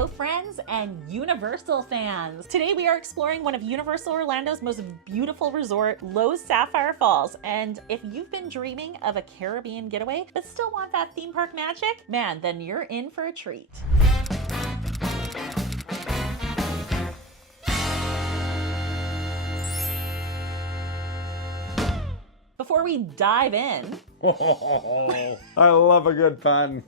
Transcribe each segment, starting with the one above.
Hello friends and Universal fans. Today we are exploring one of Universal Orlando's most beautiful resort, Loews Sapphire Falls. And if you've been dreaming of a Caribbean getaway but still want that theme park magic, man, then you're in for a treat. Before we dive in, I love a good pun.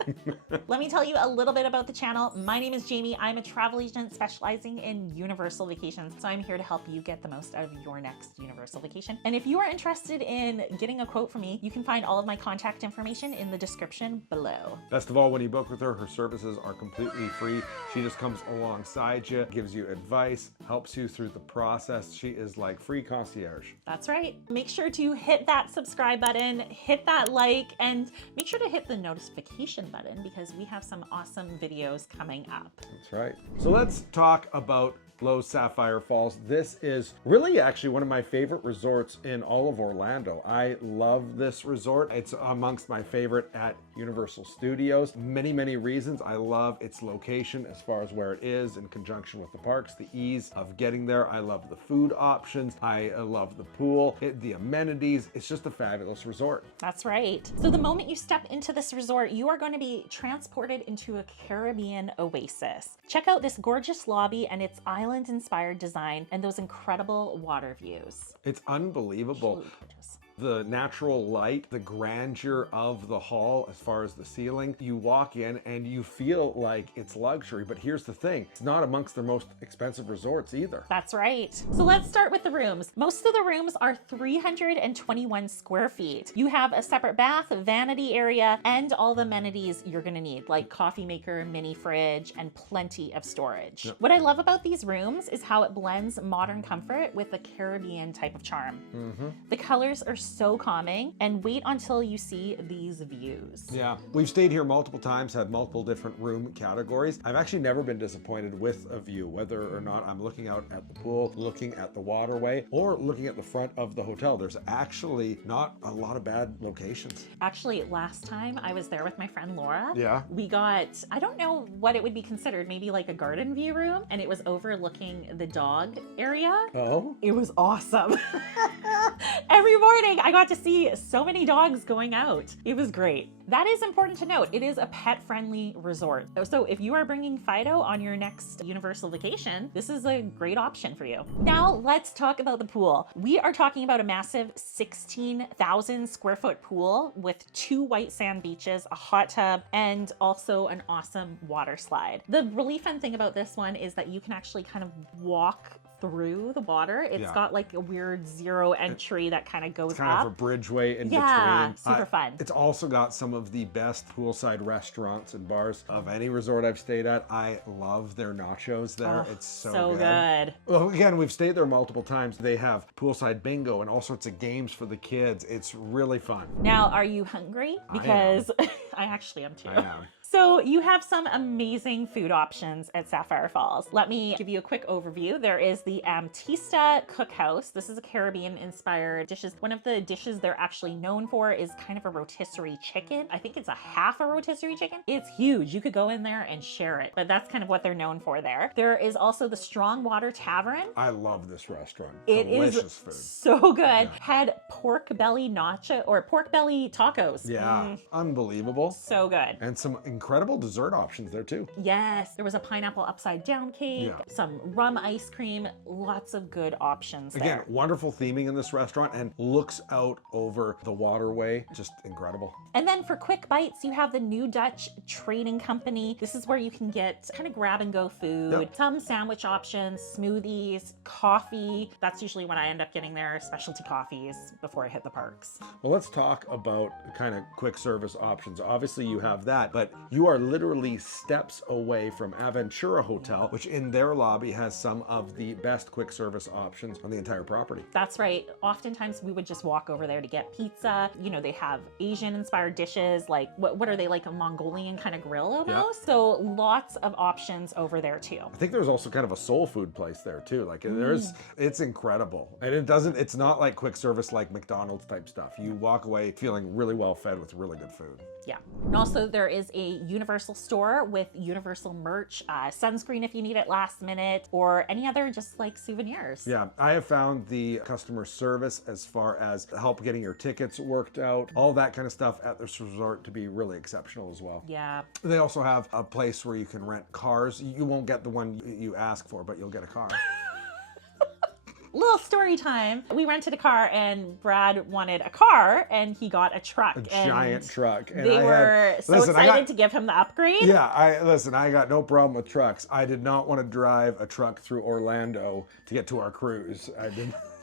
let me tell you a little bit about the channel. My name is Jamie. I'm a travel agent specializing in Universal vacations. So I'm here to help you get the most out of your next Universal vacation. And if you are interested in getting a quote from me, you can find all of my contact information in the description below. Best of all, when you book with her, her services are completely free. She just comes alongside you, gives you advice, helps you through the process. She is like free concierge. That's right. Make sure to hit that subscribe button, hit that like, and make sure to hit the notification button because we have some awesome videos coming up. That's right. So let's talk about Loews Sapphire Falls. This is really actually one of my favorite resorts in all of Orlando. I love this resort. It's amongst my favorite at Universal Studios. Many reasons. I love its location as far as where it is in conjunction with the parks, the ease of getting there. I love the food options. I love the pool, the amenities. It's just a fabulous resort. That's right. So the moment you step into this resort, you are going to be transported into a Caribbean oasis. Check out this gorgeous lobby and its island-inspired design and those incredible water views. It's unbelievable. Absolutely gorgeous. The natural light, the grandeur of the hall as far as the ceiling. You walk in and you feel like it's luxury, but here's the thing, it's not amongst their most expensive resorts either. That's right. So let's start with the rooms. Most of the rooms are 321 square feet. You have a separate bath, vanity area, and all the amenities you're gonna need, like coffee maker, mini fridge, and plenty of storage. Yep. What I love about these rooms is how it blends modern comfort with a Caribbean type of charm. The colors are so calming, and wait until you see these views. Yeah, we've stayed here multiple times, had multiple different room categories. I've actually never been disappointed with a view, whether or not I'm looking out at the pool, looking at the waterway, or looking at the front of the hotel. There's actually not a lot of bad locations. Actually, last time I was there with my friend Laura, Yeah. we got, I don't know what it would be considered, maybe like a garden view room, and it was overlooking the dog area. Oh? It was awesome. Every morning I got to see so many dogs going out. It was great. That is important to note. It is a pet-friendly resort. So if you are bringing Fido on your next Universal vacation, this is a great option for you. Now let's talk about the pool. We are talking about a massive 16,000 square foot pool with 2 white sand beaches, a hot tub, and also an awesome water slide. The really fun thing about this one is that you can actually kind of walk through the water. It's got like a weird zero entry that kind of goes Kind up. of a bridgeway in Yeah, between. super fun. It's also got some of the best poolside restaurants and bars of any resort I've stayed at. I love their nachos there. Oh, It's so good. Well, again, we've stayed there multiple times. They have poolside bingo and all sorts of games for the kids. It's really fun. Now, are you hungry? Because I actually am too. I am. So you have some amazing food options at Sapphire Falls. Let me give you a quick overview. There is the Amtista Cookhouse. This is a Caribbean inspired dishes. One of the dishes they're actually known for is kind of a rotisserie chicken. I think it's a half a rotisserie chicken. It's huge. You could go in there and share it, but that's kind of what they're known for there. There is also the Strong Water Tavern. I love this restaurant. It Delicious is food. so good. Had pork belly nacho or pork belly tacos. Yeah, unbelievable. So good. And some incredible dessert options there too. Yes, there was a pineapple upside down cake, some rum ice cream, lots of good options Again, there. wonderful theming in this restaurant and looks out over the waterway. Just incredible. And then for quick bites, you have the New Dutch Trading Company. This is where you can get kind of grab and go food, some sandwich options, smoothies, coffee. That's usually when I end up getting there, specialty coffees before I hit the parks. Well, let's talk about kind of quick service options. Obviously you have that, but you are literally steps away from Aventura Hotel, which in their lobby has some of the best quick service options on the entire property. That's right. Oftentimes we would just walk over there to get pizza. You know, they have Asian inspired dishes, like what are they, like a Mongolian kind of grill almost? So lots of options over there too. I think there's also kind of a soul food place there too. Like it's incredible. And it's not like quick service like McDonald's type stuff. You walk away feeling really well fed with really good food. Yeah. And also there is a universal store with universal merch, sunscreen if you need it last minute, or any other just like souvenirs. Yeah, I have found the customer service as far as help getting your tickets worked out, all that kind of stuff at this resort to be really exceptional as well. Yeah. They also have a place where you can rent cars. You won't get the one you ask for, but you'll get a car. Little story time. We rented a car and Brad wanted a car and he got a truck. A giant truck. And They were so excited to give him the upgrade. Yeah, I got no problem with trucks. I did not want to drive a truck through Orlando to get to our cruise.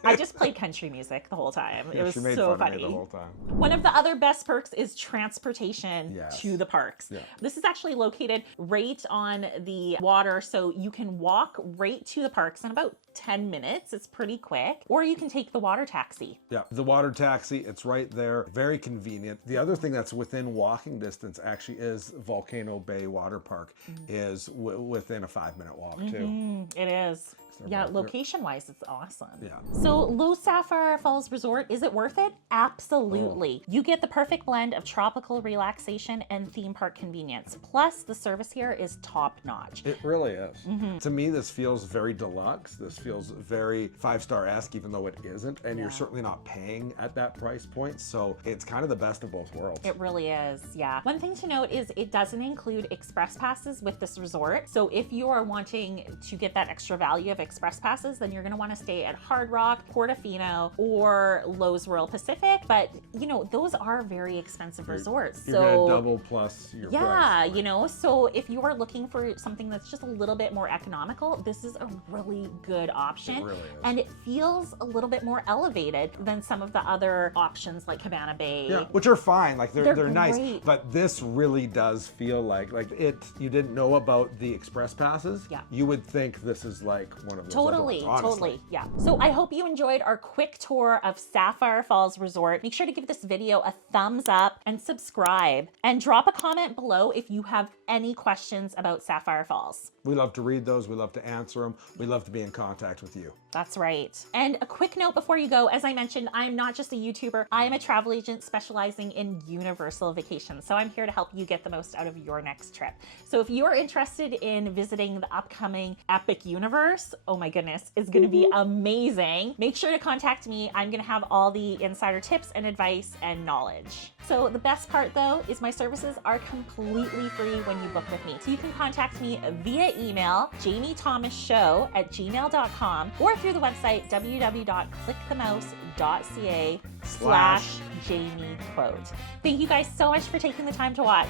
I just played country music the whole time. Yeah, it was she made so fun funny. of me the whole time. One of the other best perks is transportation to the parks. Yeah. This is actually located right on the water, so you can walk right to the parks in about 10 minutes. It's pretty quick. Or you can take the water taxi. Yeah, the water taxi, it's right there. Very convenient. The other thing that's within walking distance actually is Volcano Bay Water Park is within a 5-minute walk too. It is. Yeah, location-wise, it's awesome. Yeah. So Loews Sapphire Falls Resort, is it worth it? Absolutely. You get the perfect blend of tropical relaxation and theme park convenience. Plus, the service here is top-notch. It really is. To me, this feels very deluxe. This feels very 5-star-esque, even though it isn't. And you're certainly not paying at that price point. So it's kind of the best of both worlds. It really is, yeah. One thing to note is it doesn't include express passes with this resort. So if you are wanting to get that extra value of express passes, then you're going to want to stay at Hard Rock, Portofino, or Loews Royal Pacific. But, you know, those are very expensive resorts. You're going to double plus your price. Yeah, you know, so if you are looking for something that's just a little bit more economical, this is a really good option. It really is. And it feels a little bit more elevated than some of the other options like Cabana Bay. Yeah, which are fine. Like they're nice, great. but this really does feel like it. You didn't know about the express passes. Yeah. You would think this is like one of those. Totally, other ones, honestly. totally, yeah. So I hope you enjoyed our quick tour of Sapphire Falls Resort. Make sure to give this video a thumbs up and subscribe. And drop a comment below if you have any questions about Sapphire Falls. We love to read those. We love to answer them. We love to be in contact with you. That's right. And a quick note before you go, as I mentioned, I'm not just a YouTuber. I am a travel agent specializing in universal vacations. So I'm here to help you get the most out of your next trip. So if you're interested in visiting the upcoming Epic Universe, oh my goodness, it's going to be amazing. Make sure to contact me. I'm going to have all the insider tips and advice and knowledge. So the best part though is my services are completely free when you book with me. So you can contact me via email, jamiethomasshow@gmail.com, or through the website www.clickthemouse.ca/JamieQuote. Thank you guys so much for taking the time to watch.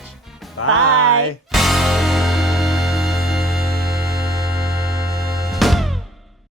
Bye. Bye.